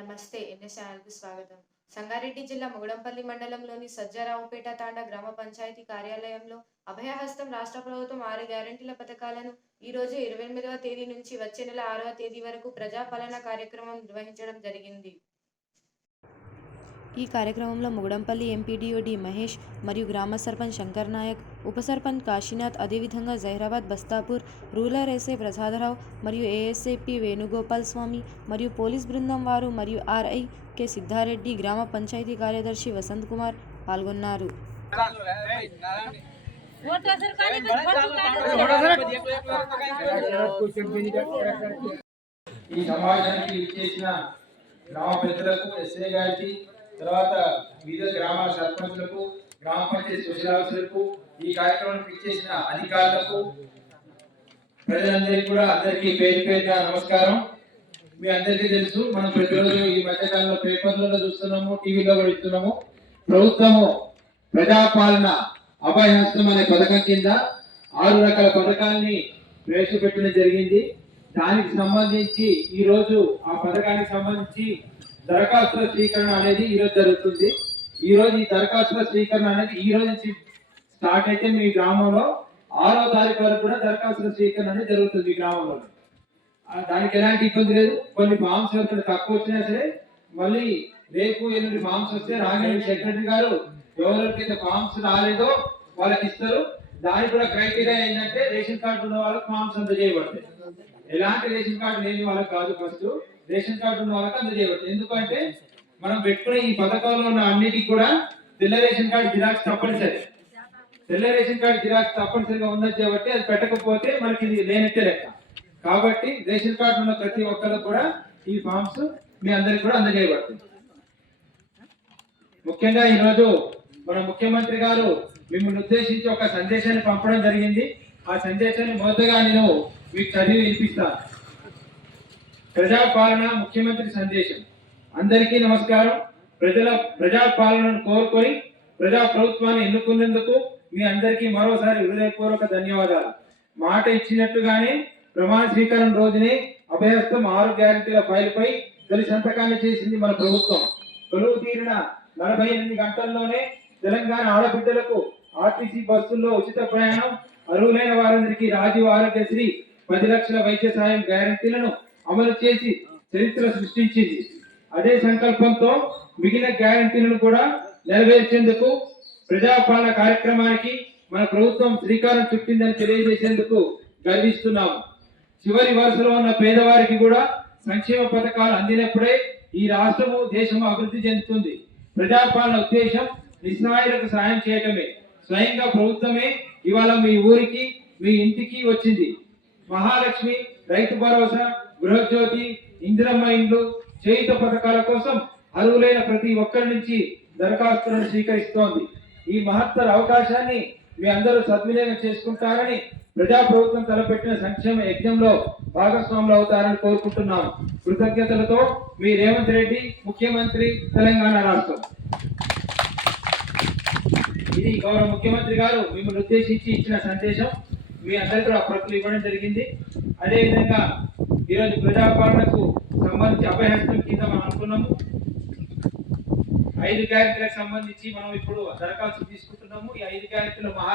నమస్తే ఎన్ఎస్ ఛానల్కు స్వాగతం. సంగారెడ్డి జిల్లా ముగడంపల్లి మండలంలోని సజ్జారావుపేట తాండా గ్రామ పంచాయతీ కార్యాలయంలో అభయహస్తం రాష్ట్ర ప్రభుత్వం ఆరు గ్యారంటీల పథకాలను ఈ రోజు ఇరవై ఎనిమిదవ తేదీ నుంచి వచ్చే నెల ఆరవ తేదీ వరకు ప్రజాపాలన కార్యక్రమం నిర్వహించడం జరిగింది. ఈ కార్యక్రమంలో ముగడంపల్లి ఎంపీడీఓ డి మహేష్ మరియు గ్రామ సర్పంచ్ శంకర్ నాయక్ ఉప సర్పంచ్ కాశీనాథ్ అదేవిధంగా జైరాబాద్ బస్తాపూర్ రూరల్ ఎస్ఐ ప్రసాదరావు మరియు ఏఎస్ఐపి వేణుగోపాల్ స్వామి మరియు పోలీస్ బృందం వారు మరియు ఆర్ఐ కె సిద్ధారెడ్డి గ్రామ పంచాయతీ కార్యదర్శి వసంత్ కుమార్ పాల్గొన్నారు. ఈ సమాజానికి ఇచ్చేసిన గ్రామ పెద్దలకు ఎస్ఐ గారికి తర్వాత వివిధ గ్రామ సర్పంచులకు గ్రామ పంచాయతీ సోషల్ ఆఫీసులకు ఈ కార్యక్రమానికి ఇచ్చేసిన అధికారులకు ప్రజలందరికీ కూడా అందరికీ పేరు పేరుగా నమస్కారం. మీ అందరికీ తెలుసు మనం ప్రతిరోజు ఈ మధ్యకాలంలో పేపర్లలో చూస్తున్నాము టీవీలో కూడా ఇస్తున్నాము ప్రభుత్వము ప్రజాపాలన అభయహస్తం అనే పథకం కింద ఆరు రకాల పథకాల్ని ప్రవేశపెట్టడం జరిగింది. దానికి సంబంధించి ఈ రోజు ఆ పథకానికి సంబంధించి దరఖాస్తుల స్వీకరణ అనేది ఈరోజు జరుగుతుంది. ఈ రోజు ఈ దరఖాస్తుల స్వీకరణ అనేది ఈ రోజు నుంచి స్టార్ట్ అయితే మీ గ్రామంలో ఆరో తారీఖు వరకు కూడా దరఖాస్తుల స్వీకరణ అనేది జరుగుతుంది మీ గ్రామంలో. దానికి ఎలాంటి ఇబ్బంది లేదు. కొన్ని ఫామ్స్ ఇక్కడ తక్కువ వచ్చినా సరే మళ్ళీ రేపు ఎనిమిది ఫామ్స్ వస్తే రాగానే సెక్రటరీ గారు ఎవరికైతే ఫామ్స్ రాలేదో వాళ్ళకి ఇస్తారు. దానికి కూడా క్రైటీరియా ఏంటంటే రేషన్ కార్డు ఉన్న వాళ్ళకి ఫామ్స్ అందజేయబడతాయి ఎలాంటి రేషన్ కార్డు లేని వాళ్ళకి కాదు ఫస్ట్. రేషన్ కార్డు ఉన్న వాళ్ళకి అందజేయవచ్చు. ఎందుకంటే మనం పెట్టుకునే ఈ పథకంలో ఉన్న అన్నిటికి కూడా తెల్ల రేషన్ కార్డు జిరాక్స్ తప్పనిసరి. తెల్ల రేషన్ కార్డు జిరాక్స్ తప్పనిసరిగా ఉందని కాబట్టి అది పెట్టకపోతే మనకి ఇది లేనట్టే లెక్క. కాబట్టి రేషన్ కార్డు ఉన్న ప్రతి ఒక్కరికి కూడా ఈ ఫామ్స్ మీ అందరికి కూడా అందజేయబడుతుంది ముఖ్యంగా ఈరోజు మన ముఖ్యమంత్రి గారు మిమ్మల్ని ఉద్దేశించి ఒక సందేశాన్ని పంపడం జరిగింది. ఆ సందేశాన్ని మొదటగా నేను మీకు చదివి వినిపిస్తాను ప్రజాపాలన ముఖ్యమంత్రి సందేశం. అందరికీ నమస్కారం. ప్రజల ప్రజాపాలనను కోరుకొని ప్రజా ప్రభుత్వాన్ని ఎన్నుకున్నందుకు మీ అందరికీ మరోసారి హృదయపూర్వక ధన్యవాదాలు. మాట ఇచ్చినట్టుగానే ప్రమాణ స్వీకారం రోజునే అభయస్థం ఆరు గ్యారంటీల ఫైల్పై తొలి సంతకాన్ని చేసింది మన ప్రభుత్వం. కొలువు తీరిన నలభై ఎనిమిది గంటల్లోనే తెలంగాణ ఆడబిడ్డలకు ఆర్టీసీ బస్సుల్లో ఉచిత ప్రయాణం అర్హులైన వారందరికీ రాజీవ్ ఆరోగ్యశ్రీ పది లక్షల వైద్య సాయం గ్యారంటీలను అమలు చేసి చరిత్ర సృష్టించింది. అదే సంకల్పంతో మిగిలిన గ్యారంటీలను కూడా నెరవేర్చేందుకు ప్రజాపాలన కార్యక్రమానికి మన ప్రభుత్వం శ్రీకారం చుట్టిందని తెలియజేసేందుకు గర్విస్తున్నాము. చివరి వరుసలో ఉన్న పేదవారికి కూడా సంక్షేమ పథకాలు అందినప్పుడే ఈ రాష్ట్రము దేశము అభివృద్ధి చెందుతుంది. ప్రజాపాలన ఉద్దేశం నిస్సహాయులకు సాయం చేయటమే. స్వయంగా ప్రభుత్వమే ఇవాళ మీ ఊరికి మీ ఇంటికి వచ్చింది. మహాలక్ష్మి రైతు భరోసా గృహజ్యోతి ఇందిరమ్మ ఇండ్లు చేయుత పథకాల కోసం అర్హులైన ప్రతి ఒక్కరి నుంచి దరఖాస్తులను స్వీకరిస్తోంది. ఈ మహత్తర అవకాశాన్ని మీ అందరూ సద్వినియోగం చేసుకుంటారని ప్రజా ప్రభుత్వం తలపెట్టిన సంక్షేమ యజ్ఞంలో భాగస్వాములు అవుతారని కోరుకుంటున్నాం కృతజ్ఞతలతో మీ రేవంత్ రెడ్డి ముఖ్యమంత్రి తెలంగాణ రాష్ట్రం. ఇది గౌరవ ముఖ్యమంత్రి గారు మిమ్మల్ని ఉద్దేశించి ఇచ్చిన సందేశం. మీ అందరికీ కూడా ప్రతులు ఇవ్వడం జరిగింది. అదేవిధంగా ఈరోజు ప్రజాపాలనకు సంబంధించి అభయహస్తం కింద మనం అనుకున్నాము. ఐదు గ్యారెంటీలకు సంబంధించి మనం ఇప్పుడు దరఖాస్తు తీసుకుంటున్నాము. ఈ ఐదు గ్యారెంటీలు మహా